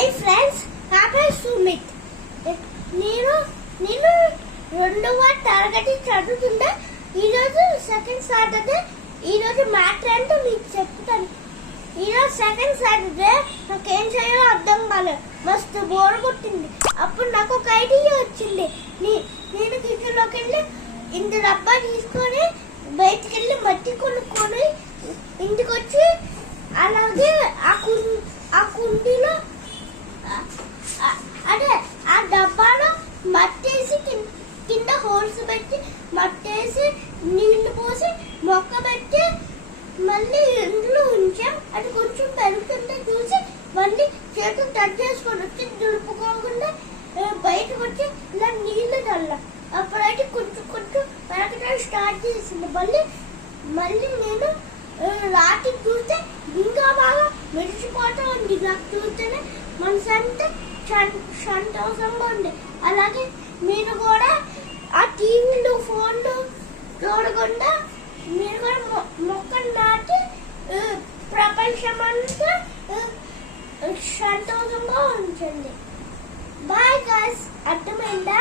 Hi friends, నా పేరు సుమిత్. నేను నేను రెండవ తరగతి చదువుతుండే. ఈరోజు సెకండ్ సాటర్డే. ఈరోజు మ్యాటర్ ఏంటో మీకు చెప్తాను. ఈరోజు సెకండ్ సాటర్డే నాకేం చేయాలో అర్థం కాలేదు. మస్తు బోర్ కొట్టింది. అప్పుడు నాకు ఒక ఐడియా వచ్చింది. నేను కిచెన్లోకి వెళ్ళి ఇంత డబ్బా తీసుకొని బయటికి వెళ్ళి మట్టి కొనుక్కొని ఇంటికి వచ్చి అలాగే ఆ కుండీలో అదే ఆ డబ్బాలో మట్టేసి కింద హోల్స్ పెట్టి మట్టేసి నీళ్లు పోసి మొక్క పెట్టి మళ్ళీ ఇంట్లో ఉంచాం. అది కొంచెం పెరుగుతుంటే చూసి మళ్ళీ చేతులు టచ్ చేసుకొని వచ్చి దులుపుకోకుండా బయటకు వచ్చి ఇలా నీళ్లు చల్ల. అప్పుడైతే కొంచెం కొంచెం పెరగడం స్టార్ట్ చేసింది. మళ్ళీ నేను రాత్రి చూస్తే ఇంకా బాగా మెరిసిపోతూ ఉంది. నాకు చూస్తేనే మనసు అంతా సంతోషంగా ఉంది. అలాగే మీరు కూడా ఆ టీవీలు ఫోన్లు చూడకుండా మీరు కూడా మొక్కలు నాటి ప్రపంచమంతా సంతోషంగా ఉంచండి. Bye guys. అర్థమైందా?